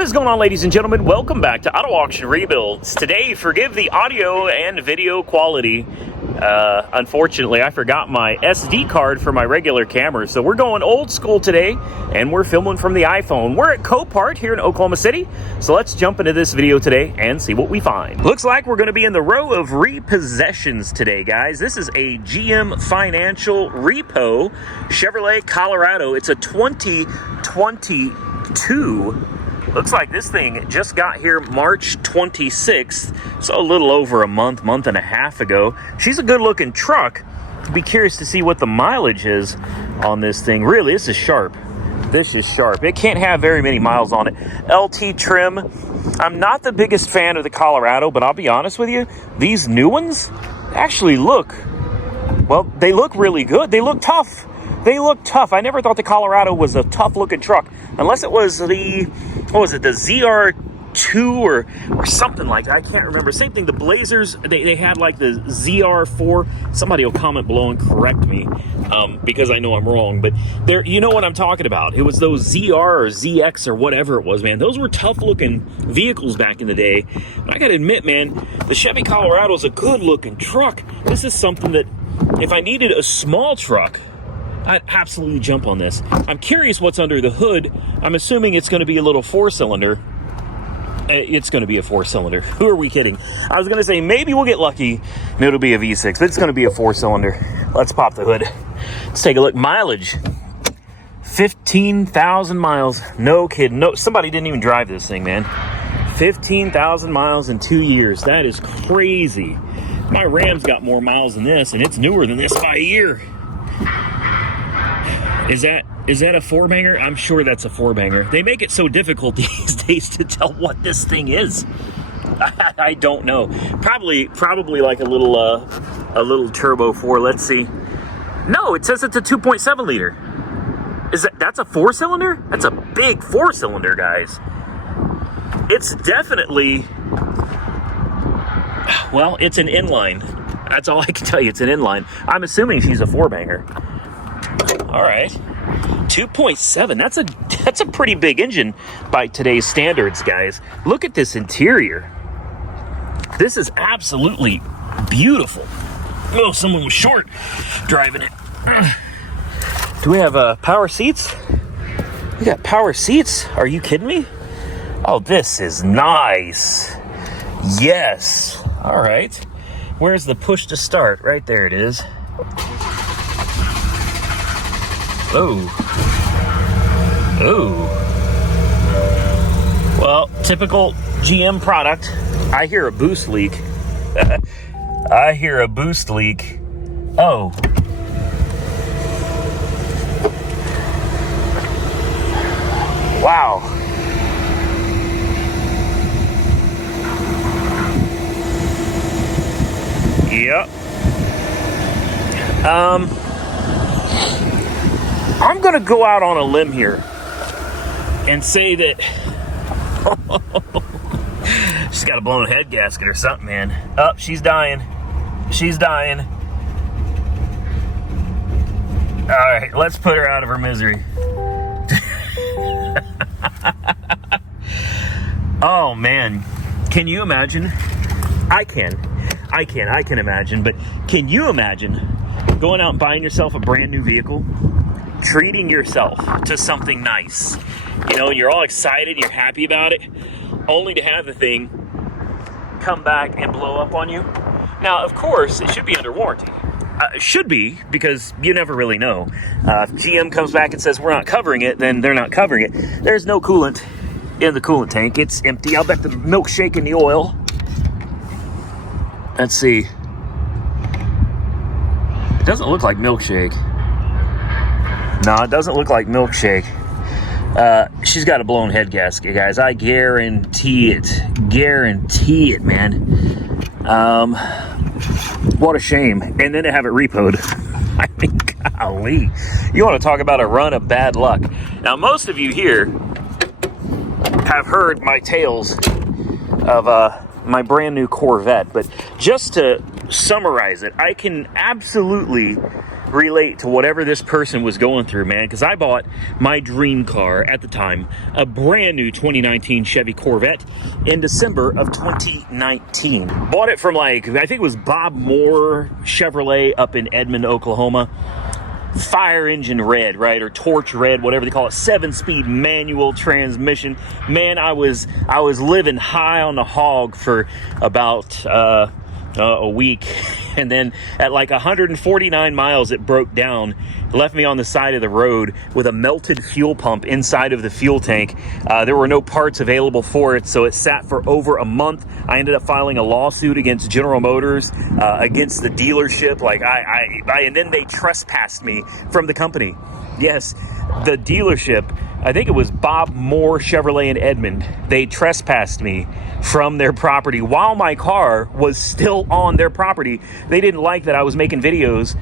What is going on, ladies and gentlemen? Welcome back to Auto Auction Rebuilds. Today, forgive the audio and video quality. Unfortunately, I forgot my SD card for my regular camera, so we're going old school today, and we're filming from the iPhone. We're at Copart here in Oklahoma City, so let's jump into this video today and see what we find. Looks like we're going to be in the row of repossessions today, guys. This is a GM Financial Repo Chevrolet Colorado. It's a 2022. Looks like this thing just got here March 26th, so a little over a month and a half ago. She's a good-looking truck. Be curious to see what the mileage is on this thing. Really, this is sharp. This is sharp. It can't have very many miles on it. LT trim. I'm not the biggest fan of the Colorado, but I'll be honest with you, these new ones actually look, well, they look really good. They look tough. They look tough. I never thought the Colorado was a tough-looking truck, unless it was the, what was it, the ZR2 or something like that. I can't remember. Same thing, the Blazers, they had like the ZR4. Somebody will comment below and correct me, because I know I'm wrong, but there, you know what I'm talking about. It was those ZR or ZX or whatever it was, man. Those were tough-looking vehicles back in the day. But I gotta admit, man, the Chevy Colorado is a good-looking truck. This is something that, if I needed a small truck, I'd absolutely jump on this. I'm curious what's under the hood. I'm assuming it's going to be a little four-cylinder. It's going to be a four-cylinder. Who are we kidding? I was going to say maybe we'll get lucky and it'll be a V6, but it's going to be a four-cylinder. Let's pop the hood. Let's take a look. Mileage. 15,000 miles. No kidding. No, somebody didn't even drive this thing, man. 15,000 miles in 2 years. That is crazy. My Ram's got more miles than this, and it's newer than this by a year. Is that a four-banger? I'm sure that's a four-banger. They make it so difficult these days to tell what this thing is. I don't know. Probably like a little turbo 4. Let's see. No, it says it's a 2.7 liter. That's a four-cylinder? That's a big four-cylinder, guys. It's definitely, well, it's an inline. That's all I can tell you. It's an inline. I'm assuming she's a four-banger. All right, 2.7. That's a pretty big engine by today's standards, guys. Look at this interior. This is absolutely beautiful. Oh, someone was short driving it. Do we have power seats? We got power seats. Are you kidding me? Oh, this is nice. Yes. All right. Where's the push to start? Right there it is. Oh. Oh. Well, typical GM product. I hear a boost leak. I hear a boost leak. Oh. Wow. Yep. I'm going to go out on a limb here and say that she's got a blown head gasket or something, man. Oh, she's dying. She's dying. All right, let's put her out of her misery. Oh, man. Can you imagine? I can imagine, but can you imagine going out and buying yourself a brand new vehicle? Treating yourself to something nice, you know, you're all excited, you're happy about it, only to have the thing come back and blow up on you. Now, of course, it should be under warranty. It should be, because you never really know. If GM comes back and says we're not covering it, then they're not covering it. There's no coolant in the coolant tank. It's empty. I'll bet the milkshake in the oil. Let's see. It doesn't look like milkshake. No, it doesn't look like milkshake. She's got a blown head gasket, guys. I guarantee it. Guarantee it, man. What a shame. And then to have it repoed. I mean, golly. You want to talk about a run of bad luck. Now, most of you here have heard my tales of my brand new Corvette, but just to summarize it, I can absolutely relate to whatever this person was going through, man, because I bought my dream car at the time, a brand new 2019 Chevy Corvette, in December of 2019. Bought it from, like, I think it was Bob Moore Chevrolet up in Edmond, Oklahoma. Fire engine red, right, or torch red, whatever they call it, 7-speed manual transmission. Man, I was living high on the hog for about a week, and then at like 149 miles it broke down, left me on the side of the road with a melted fuel pump inside of the fuel tank. There were no parts available for it, so it sat for over a month. I ended up filing a lawsuit against General Motors, against the dealership. Like and then they trespassed me from the company. Yes, the dealership, I think it was Bob Moore Chevrolet in Edmond. They trespassed me from their property while my car was still on their property. They didn't like that I was making videos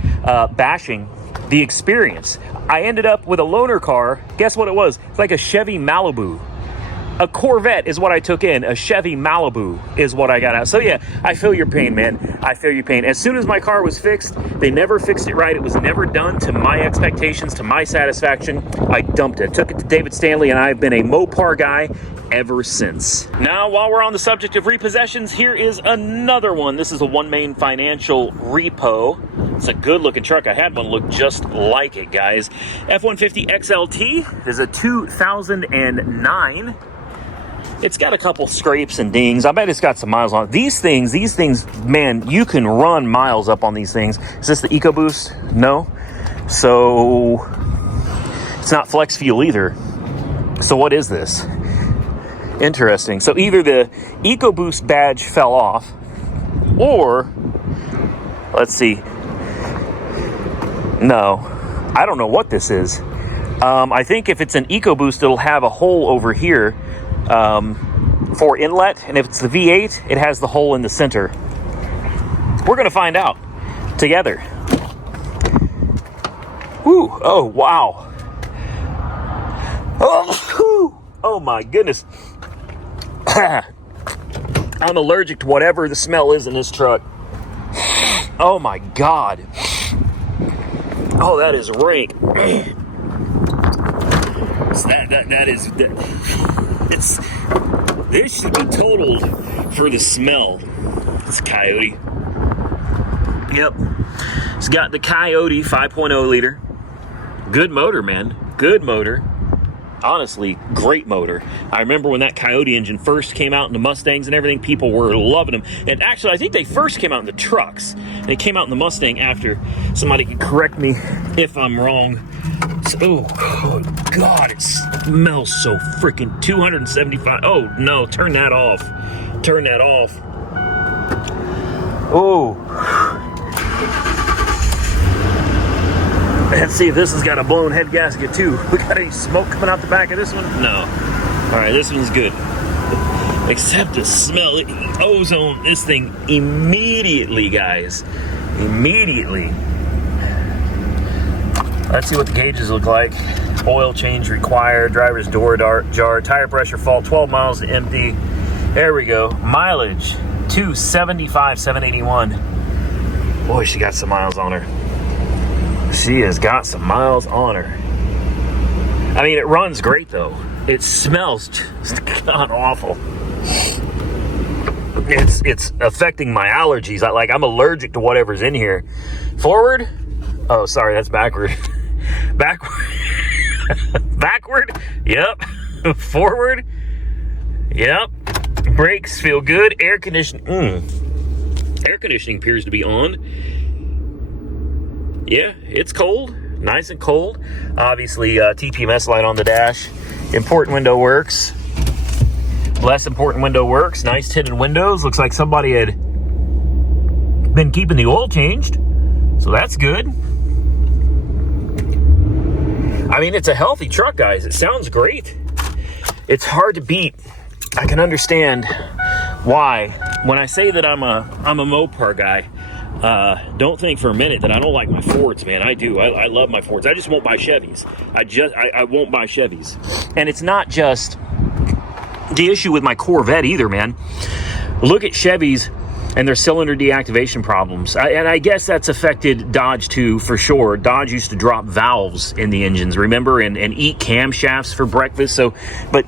bashing the experience. I ended up with a loaner car. Guess what it was? It's like a Chevy Malibu. A Corvette is what I took in. A Chevy Malibu is what I got out. So yeah, I feel your pain, man. I feel your pain. As soon as my car was fixed, they never fixed it right. It was never done to my expectations, to my satisfaction. I dumped it. Took it to David Stanley, and I've been a Mopar guy ever since. Now, while we're on the subject of repossessions, here is another one. This is a One Main Financial repo. It's a good looking truck. I had one look just like it, guys. F-150 XLT is a 2009. It's got a couple scrapes and dings. I bet it's got some miles on it. These things, man, you can run miles up on these things. Is this the EcoBoost? No. So it's not flex fuel either. So what is this? Interesting. So either the EcoBoost badge fell off, or let's see. No, I don't know what this is. I think if it's an EcoBoost, it'll have a hole over here for inlet, and if it's the V8, it has the hole in the center. We're gonna find out together. Whew. Oh wow. Oh my goodness. I'm allergic to whatever the smell is in this truck. Oh my God. Oh, that is rank. This should be totaled for the smell. It's Coyote. Yep. It's got the Coyote 5.0 liter. Good motor, man. Good motor. Honestly, great motor. I remember when that Coyote engine first came out in the Mustangs and everything, people were loving them. And actually, I think they first came out in the trucks. They came out in the Mustang after. Somebody can correct me if I'm wrong. So, oh God, it smells so freaking 275. Oh no, turn that off. Turn that off. Oh. Let's see if this has got a blown head gasket too. We got any smoke coming out the back of this one? No. All right, this one's good. Except the smell. It ozone this thing immediately, guys. Immediately. Let's see what the gauges look like. Oil change required. Driver's door jar. Tire pressure fault. 12 miles to empty. There we go. Mileage 275, 781. Boy, she got some miles on her. She has got some miles on her. I mean, it runs great, though. It smells just god awful. It's affecting my allergies. I'm allergic to whatever's in here. Forward. Oh, sorry, that's backward. Backward. Backward. Yep. Forward. Yep. Brakes feel good. Air conditioning. Air conditioning appears to be on. Yeah, it's cold, nice and cold. Obviously, TPMS light on the dash. Important window works. Less important window works. Nice tinted windows. Looks like somebody had been keeping the oil changed, so that's good. I mean, it's a healthy truck, guys. It sounds great. It's hard to beat. I can understand why. When I say that I'm a Mopar guy, don't think for a minute that I don't like my Fords, man. I do. I love my Fords. I just won't buy Chevys. I won't buy Chevys. And it's not just the issue with my Corvette either, man. Look at Chevys and there's cylinder deactivation problems. And I guess that's affected Dodge too, for sure. Dodge used to drop valves in the engines, remember, and eat camshafts for breakfast. So, but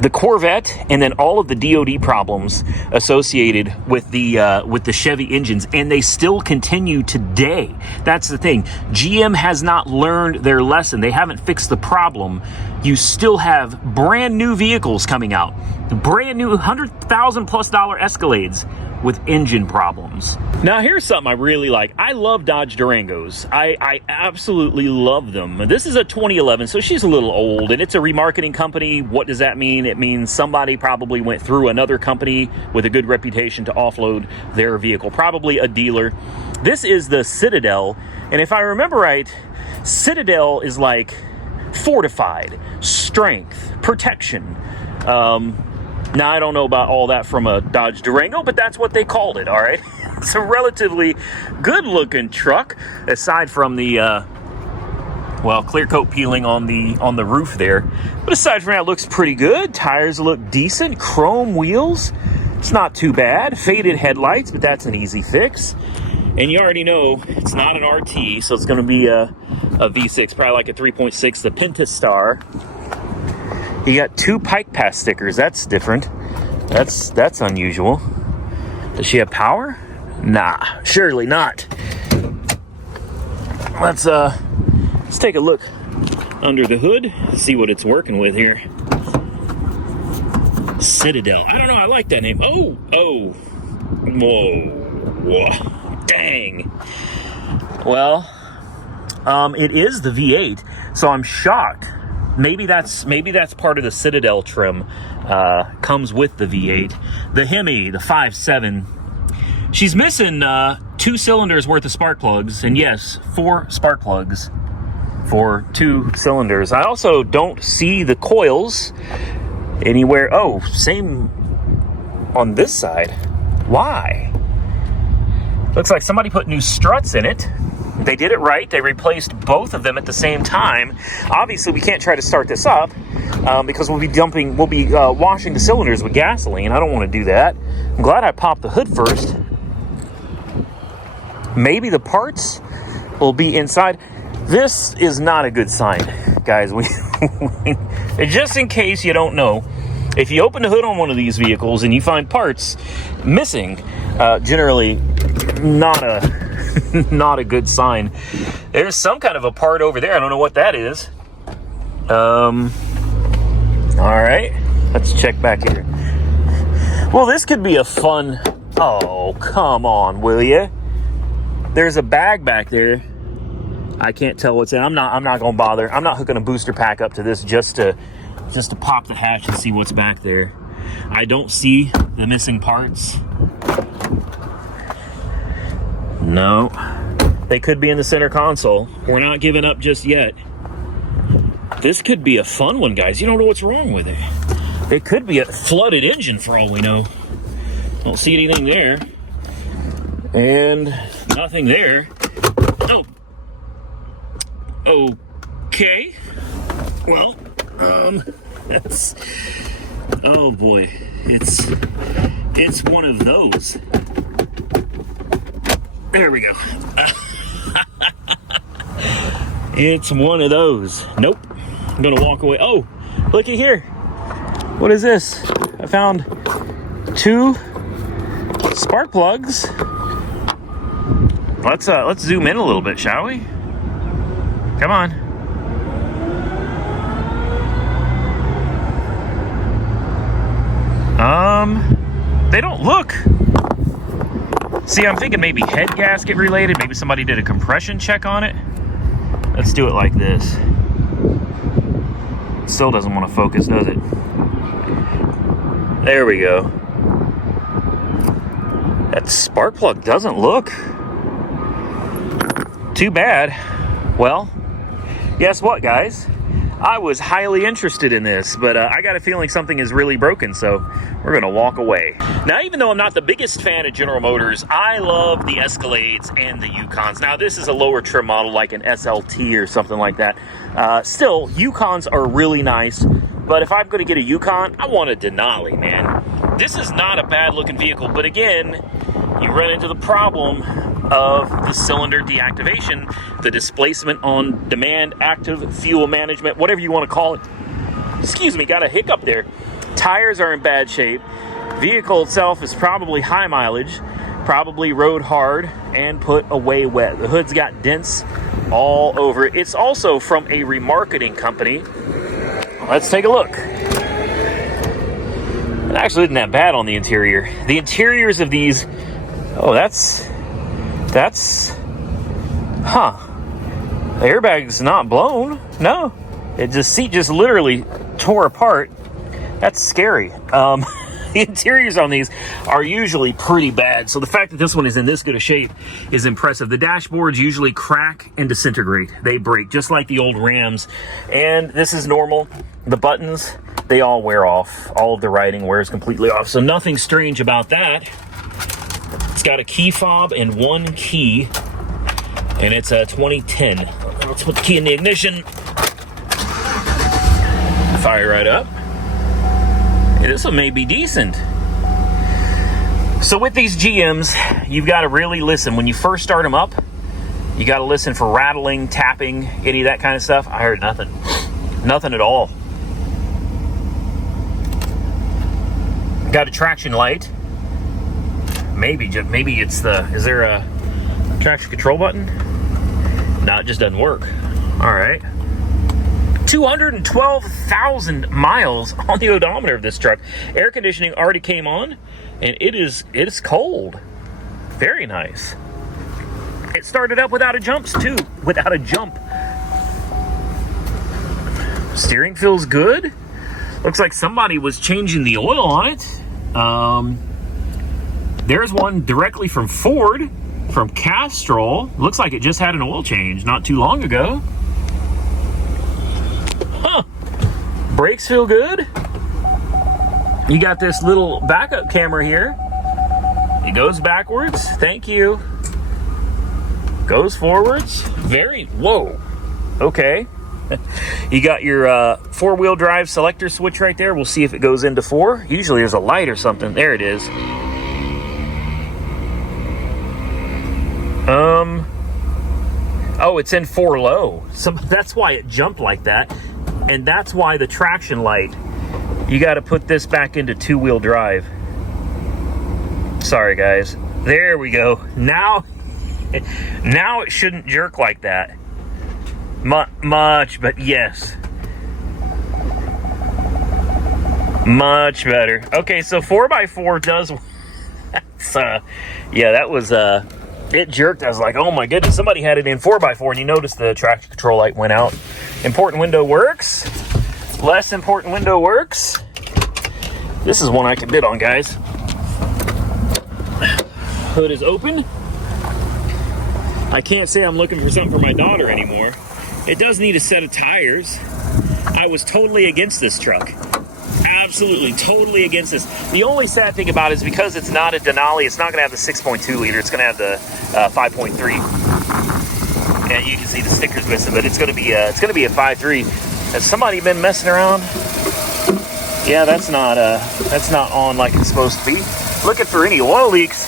the Corvette and then all of the DOD problems associated with the Chevy engines, and they still continue today. That's the thing. GM has not learned their lesson. They haven't fixed the problem. You still have brand new vehicles coming out, brand new $100,000+ Escalades with engine problems. Now here's something I really like. I love Dodge Durangos. I absolutely love them. This is a 2011, so she's a little old, and it's a remarketing company. What does that mean? It means somebody probably went through another company with a good reputation to offload their vehicle, probably a dealer. This is the Citadel, and if I remember right, Citadel is like fortified, strength, protection. Now, I don't know about all that from a Dodge Durango, but that's what they called it, all right? It's a relatively good-looking truck, aside from the, clear coat peeling on the roof there. But aside from that, it looks pretty good. Tires look decent. Chrome wheels. It's not too bad. Faded headlights, but that's an easy fix. And you already know it's not an RT, so it's going to be a V6, probably like a 3.6, the Pentastar. You got 2 Pike Pass stickers. That's different. That's unusual. Does she have power? Nah, surely not. Let's take a look under the hood, see what it's working with here. Citadel. I don't know. I like that name. Oh, whoa, dang. Well, it is the V8, so I'm shocked. Maybe that's part of the Citadel trim. Comes with the V8. The Hemi, the 5.7. She's missing 2 cylinders worth of spark plugs, and yes, 4 spark plugs for 2 cylinders. I also don't see the coils anywhere. Oh, same on this side. Why? Looks like somebody put new struts in it. They did it right. They replaced both of them at the same time. Obviously, we can't try to start this up because we'll be washing the cylinders with gasoline. I don't want to do that. I'm glad I popped the hood first. Maybe the parts will be inside. This is not a good sign, guys. Just in case you don't know, if you open the hood on one of these vehicles and you find parts missing, generally not a good sign. There's some kind of a part over there. I don't know what that is. All right, let's check back here. Well, this could be a fun. Oh, come on, will you? There's a bag back there. I can't tell what's in. I'm not gonna bother. I'm not hooking a booster pack up to this just to pop the hatch and see what's back there. I don't see the missing parts. No, they could be in the center console. We're not giving up just yet. This could be a fun one, guys. You don't know what's wrong with it. It could be a flooded engine for all we know. Don't see anything there. And nothing there. Oh. Okay. Well, that's... Oh boy. It's one of those. There we go. It's one of those. Nope. I'm gonna walk away. Oh, look at here. What is this? I found 2 spark plugs. Let's zoom in a little bit, shall we? Come on. They don't look. See, I'm thinking maybe head gasket related. Maybe somebody did a compression check on it. Let's do it like this. Still doesn't want to focus, does it? There we go. That spark plug doesn't look too bad. Well, guess what, guys? I was highly interested in this, but I got a feeling something is really broken, so we're going to walk away. Now, even though I'm not the biggest fan of General Motors, I love the Escalades and the Yukons. Now, this is a lower trim model like an SLT or something like that. Still, Yukons are really nice, but if I'm going to get a Yukon, I want a Denali, man. This is not a bad looking vehicle, but again, you run into the problem of the cylinder deactivation, the displacement on demand, active fuel management, whatever you want to call it. Excuse me, got a hiccup there. Tires are in bad shape. Vehicle itself is probably high mileage, probably rode hard and put away wet. The hood's got dents all over it. It's also from a remarketing company. Let's take a look. It actually isn't that bad on the interior. The interiors of these, oh, that's, the airbag's not blown. No, seat just literally tore apart. That's scary. The interiors on these are usually pretty bad, so the fact that this one is in this good a shape is impressive. The dashboards usually crack and disintegrate. They break, just like the old Rams, and this is normal. The buttons, they all wear off. All of the writing wears completely off, so nothing strange about that. It's got a key fob and one key, and it's a 2010. Let's put the key in the ignition. Fire right up. This one may be decent. So with these GMs, you've got to really listen. When you first start them up, you got to listen for rattling, tapping, any of that kind of stuff. I heard nothing. Nothing at all. Got a traction light. Maybe it's is there a traction control button? No, it just doesn't work. All right. 212,000 miles on the odometer of this truck. Air conditioning already came on, and it is cold. Very nice. It started up without a jump too. Without a jump. Steering feels good. Looks like somebody was changing the oil on it. There's one directly from Ford, from Castrol. Looks like it just had an oil change not too long ago. Huh. Brakes feel good. You got this little backup camera here. It goes backwards. Thank you. Goes forwards. Whoa. Okay. You got your four-wheel drive selector switch right there. We'll see if it goes into 4. Usually there's a light or something. There it is. Oh, it's in 4 low. So that's why it jumped like that. And that's why the traction light, you got to put this back into 2-wheel drive. Sorry, guys. There we go. Now it shouldn't jerk like that. Much, but yes. Much better. Okay, so 4x4 does... yeah, that was... it jerked. I was like, oh my goodness, somebody had it in 4x4, and you notice the traction control light went out. Important window works. Less important window works. This is one I can bid on, guys. Hood is open. I can't say I'm looking for something for my daughter anymore. It does need a set of tires. I was totally against this truck. Absolutely, totally against this. The only sad thing about it is because it's not a Denali, it's not going to have the 6.2 liter. It's going to have the 5.3. And you can see the sticker's missing, but it's going to be a 5.3. Has somebody been messing around? Yeah, that's not on like it's supposed to be. Looking for any oil leaks.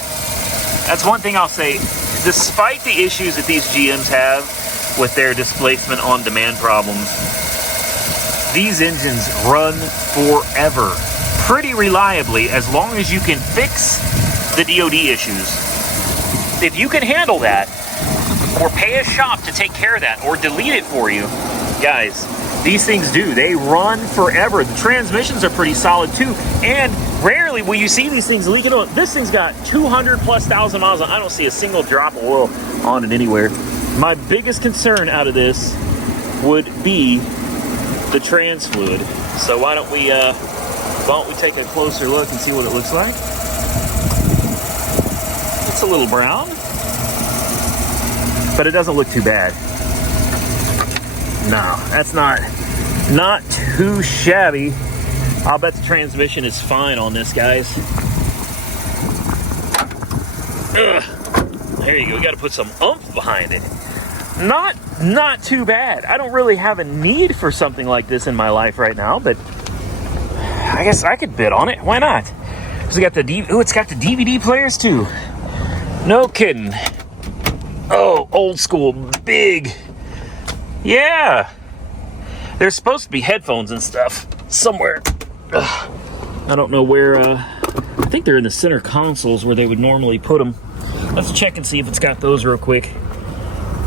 That's one thing I'll say. Despite the issues that these GMs have with their displacement on demand problems, these engines run forever, pretty reliably, as long as you can fix the DOD issues. If you can handle that, or pay a shop to take care of that, or delete it for you, guys, these things do. They run forever. The transmissions are pretty solid too, and rarely will you see these things leaking oil. This thing's got 200,000+ miles on. I don't see a single drop of oil on it anywhere. My biggest concern out of this would be the trans fluid. So why don't we take a closer look and see what it looks like? It's a little brown, but it doesn't look too bad. No, that's not too shabby. I'll bet the transmission is fine on this, guys. Ugh. There you go. We got to put some oomph behind it. Not too bad. I don't really have a need for something like this in my life right now, but I guess I could bid on it. Why not? It's got the it's got the DVD players too. No kidding. Oh, old school, big. Yeah. There's supposed to be headphones and stuff somewhere. Ugh. I don't know where. I think they're in the center consoles where they would normally put them. Let's check and see if it's got those real quick.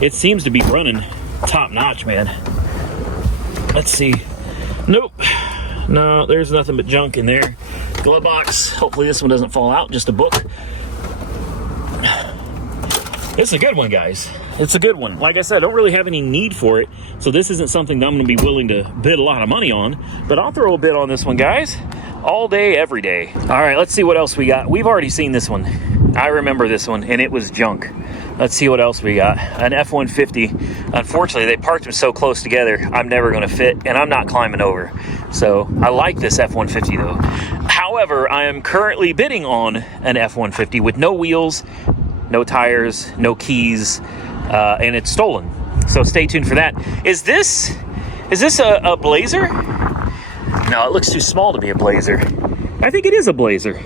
It seems to be running top notch, man. Let's see. Nope. No, there's nothing but junk in there. Glove box. Hopefully this one doesn't fall out. Just a book. It's a good one, guys. It's a good one. Like I said, I don't really have any need for it, so this isn't something that I'm going to be willing to bid a lot of money on, but I'll throw a bid on this one, guys. All day, every day. All right, let's see what else we got. We've already seen this one. I remember this one, and it was junk. Let's see what else we got. An F-150. Unfortunately, they parked them so close together, I'm never going to fit, and I'm not climbing over. So I like this F-150, though. However, I am currently bidding on an F-150 with no wheels, no tires, no keys, and it's stolen. So stay tuned for that. Is this a Blazer? No, it looks too small to be a Blazer. I think it is a Blazer.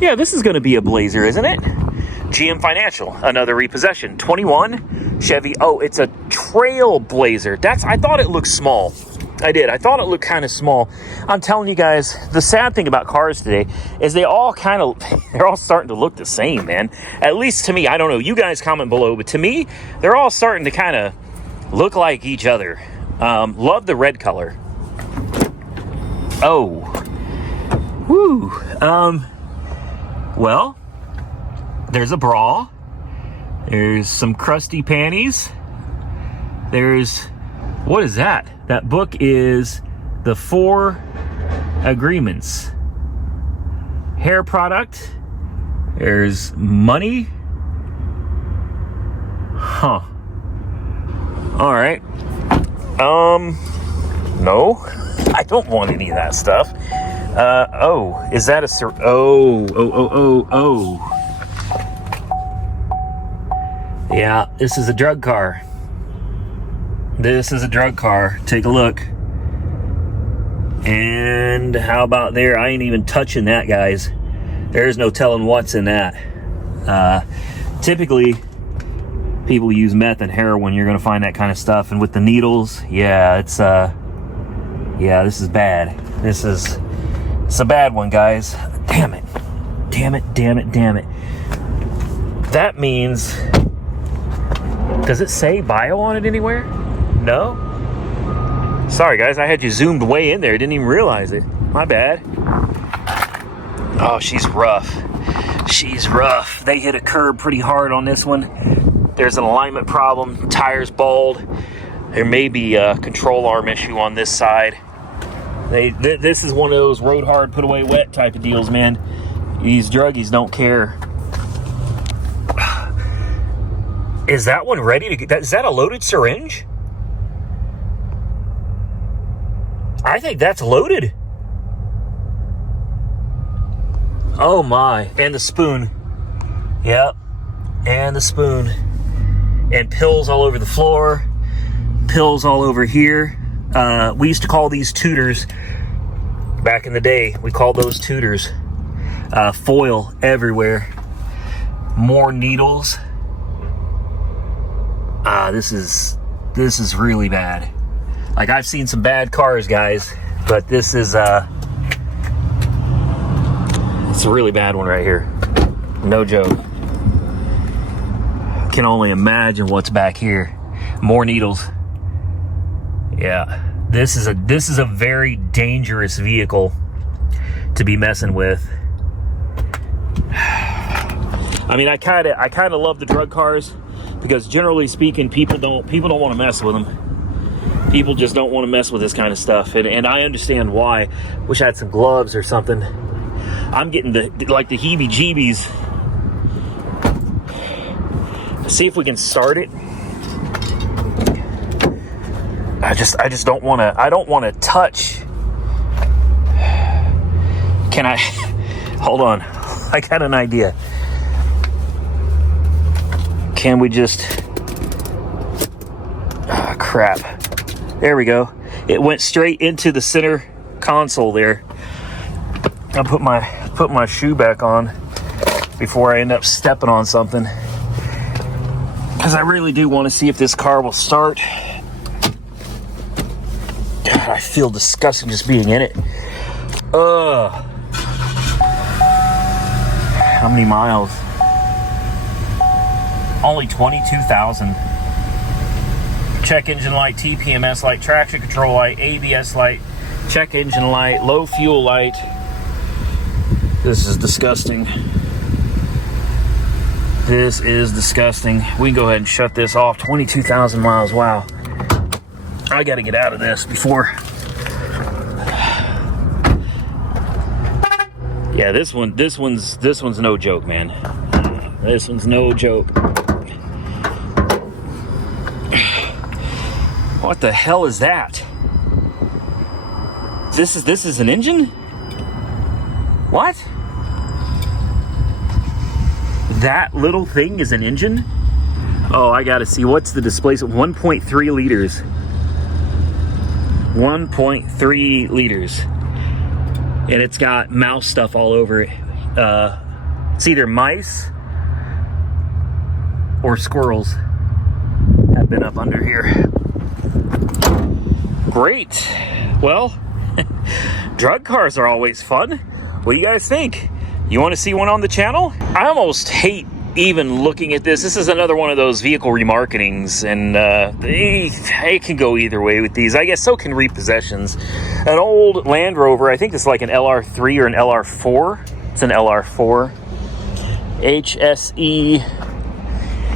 Yeah, this is going to be a Blazer, isn't it? GM Financial, another repossession. 21 Chevy. Oh, it's a Trailblazer. I thought it looked small. I did. I thought it looked kind of small. I'm telling you guys, the sad thing about cars today is they're all starting to look the same, man. At least to me. I don't know. You guys comment below, but to me, they're all starting to kind of look like each other. Love the red color. Oh. Woo. Well, there's a bra. There's some crusty panties. What is that? That book is The 4 Agreements. Hair product. There's money. Huh. All right. No. I don't want any of that stuff. Oh, is that oh. Yeah, this is a drug car. This is a drug car. Take a look. And how about there? I ain't even touching that, guys. There's no telling what's in that. Typically, people use meth and heroin. You're going to find that kind of stuff. And with the needles, yeah, this is bad. It's a bad one, guys. Damn it. That means, does it say bio on it anywhere? No? Sorry, guys, I had you zoomed way in there. Didn't even realize it. My bad. Oh, she's rough. They hit a curb pretty hard on this one. There's an alignment problem. Tire's bald. There may be a control arm issue on this side. This is one of those road hard, put away wet type of deals, man. These druggies don't care. Is that one ready to get? Is that a loaded syringe? I think that's loaded. Oh my. And the spoon. Yep. And the spoon. And pills all over the floor. Pills all over here. We used to call these tutors. Back in the day, we called those tutors. Foil everywhere. More needles. This is really bad. Like, I've seen some bad cars, guys, but this is it's a really bad one right here. No joke. Can only imagine what's back here. More needles. Yeah, this is a very dangerous vehicle to be messing with. I mean, I kind of love the drug cars because, generally speaking, people don't want to mess with them. People just don't want to mess with this kind of stuff, and I understand why. Wish I had some gloves or something. I'm getting the heebie-jeebies. See if we can start it. I just don't want to. I don't want to touch. Can I? Hold on. I got an idea. Can we just? Ah, crap. There we go. It went straight into the center console there. I'll put my put my shoe back on before I end up stepping on something, because I really do want to see if this car will start. God, I feel disgusting just being in it. How many miles? Only 22,000. Check engine light, TPMS light, traction control light, ABS light, check engine light, low fuel light. This is disgusting. This is disgusting. We can go ahead and shut this off. 22,000 miles. Wow. I got to get out of this before. Yeah, this one's no joke, man. This one's no joke. What the hell is that? This is an engine? What? That little thing is an engine? Oh, I gotta see. What's the displacement? 1.3 liters. 1.3 liters. And it's got mouse stuff all over it. It's either mice or squirrels have been up under here. Great. Well, drug cars are always fun. What do you guys think? You want to see one on the channel? I almost hate even looking at this. This is another one of those vehicle remarketings, and it can go either way with these. I guess so can repossessions. An old Land Rover, I think it's like an LR3 or an LR4. It's an LR4. HSE.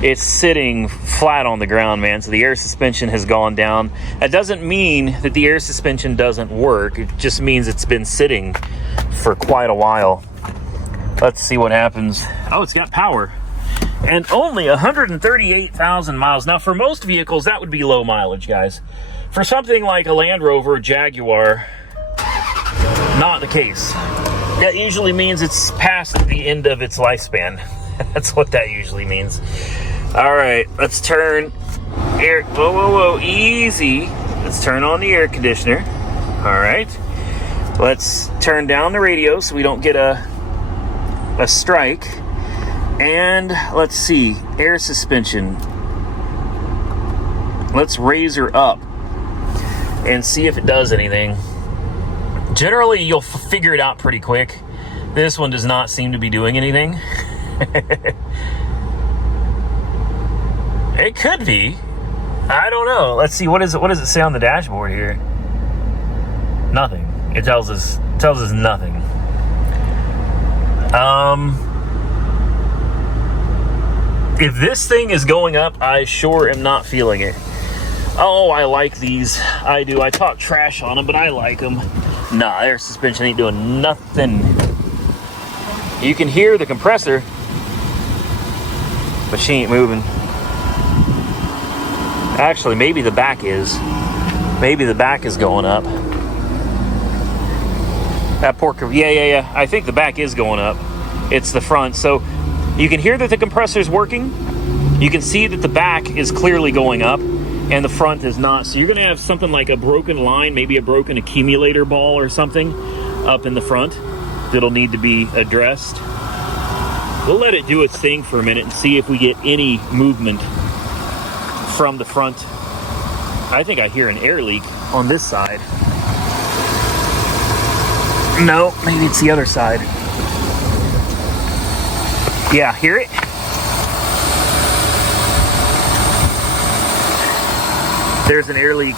It's sitting flat on the ground, man, so the air suspension has gone down. That doesn't mean that the air suspension doesn't work. It just means it's been sitting for quite a while. Let's see what happens. Oh, it's got power. And only 138,000 miles. Now, for most vehicles, that would be low mileage, guys. For something like a Land Rover or Jaguar, not the case. That usually means it's past the end of its lifespan. That's what that usually means. All right, let's turn air. Whoa, whoa, whoa, easy. Let's turn on the air conditioner. All right. Let's turn down the radio so we don't get a strike. And let's see, air suspension. Let's raise her up and see if it does anything. Generally, you'll figure it out pretty quick. This one does not seem to be doing anything. It could be. I don't know. Let's see. What does it say on the dashboard here? Nothing. It tells us nothing. If this thing is going up, I sure am not feeling it. Oh, I like these. I do. I talk trash on them, but I like them. Nah, air suspension ain't doing nothing. You can hear the compressor, but she ain't moving. Actually, maybe the back is. Maybe the back is going up. That poor, yeah. I think the back is going up. It's the front. So you can hear that the compressor's working. You can see that the back is clearly going up and the front is not. So you're going to have something like a broken line, maybe a broken accumulator ball or something up in the front that'll need to be addressed. We'll let it do its thing for a minute and see if we get any movement from the front. I think I hear an air leak on this side. No, maybe it's the other side. Yeah, hear it? There's an air leak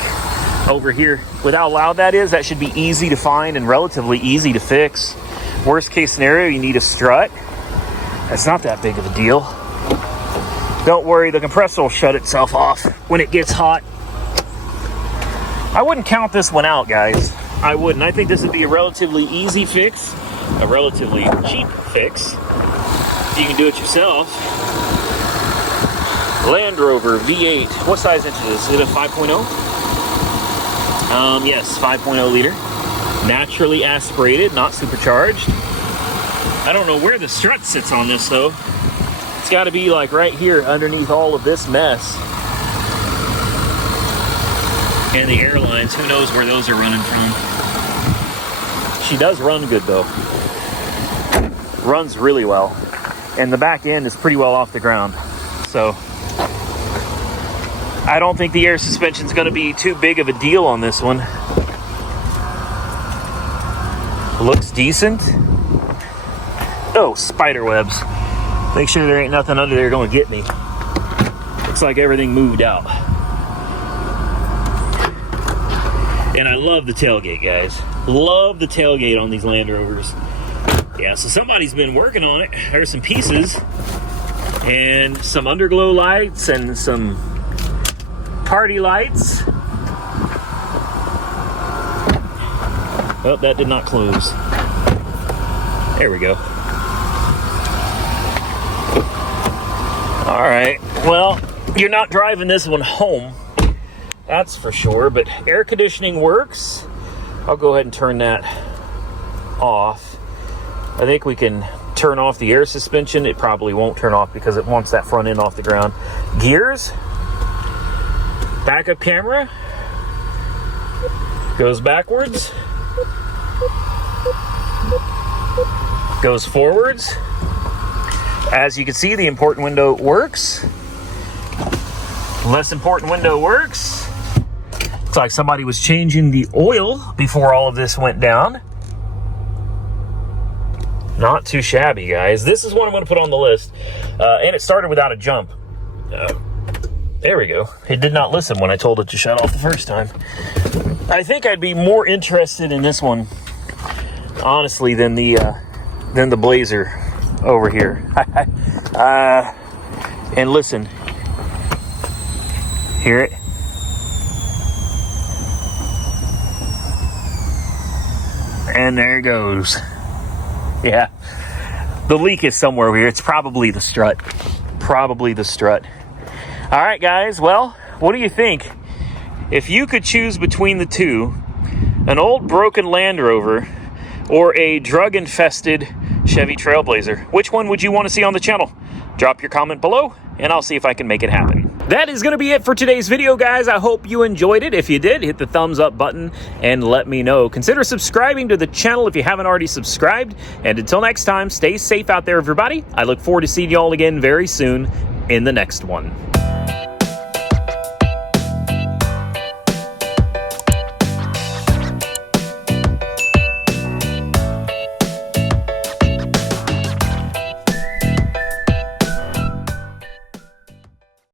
over here. With how loud that is, that should be easy to find and relatively easy to fix. Worst case scenario, you need a strut. That's not that big of a deal. Don't worry, the compressor will shut itself off when it gets hot. I wouldn't count this one out, guys. I wouldn't. I think this would be a relatively easy fix, a relatively cheap fix. You can do it yourself. Land Rover V8. What size engine is it? Is it a 5.0? Yes, 5.0 liter. Naturally aspirated, not supercharged. I don't know where the strut sits on this, though. It's got to be like right here underneath all of this mess. And the airlines, who knows where those are running from. She does run good, though. runs really well. And the back end is pretty well off the ground. So I don't think the air suspension is going to be too big of a deal on this one. Looks decent. Oh, spider webs. Make sure there ain't nothing under there going to get me. Looks like everything moved out. And I love the tailgate, guys. Love the tailgate on these Land Rovers. Yeah, so somebody's been working on it. There's some pieces and some underglow lights and some party lights. Oh, that did not close. There we go. All right, well, you're not driving this one home, that's for sure, but air conditioning works. I'll go ahead and turn that off. I think we can turn off the air suspension. It probably won't turn off because it wants that front end off the ground. Gears, backup camera, goes backwards, goes forwards. As you can see, the important window works. Less important window works. Looks like somebody was changing the oil before all of this went down. Not too shabby, guys. This is one I'm going to put on the list. And it started without a jump. There we go. It did not listen when I told it to shut off the first time. I think I'd be more interested in this one, honestly, than the Blazer over here. And listen. Hear it? And there it goes. Yeah, the leak is somewhere over here. It's probably the strut. Probably the strut. All right, guys. Well, what do you think? If you could choose between the two, an old broken Land Rover or a drug-infested Chevy Trailblazer, which one would you want to see on the channel? Drop your comment below, and I'll see if I can make it happen. That is going to be it for today's video, guys. I hope you enjoyed it. If you did, hit the thumbs up button and let me know. Consider subscribing to the channel if you haven't already subscribed. And until next time, stay safe out there, everybody. I look forward to seeing you all again very soon in the next one.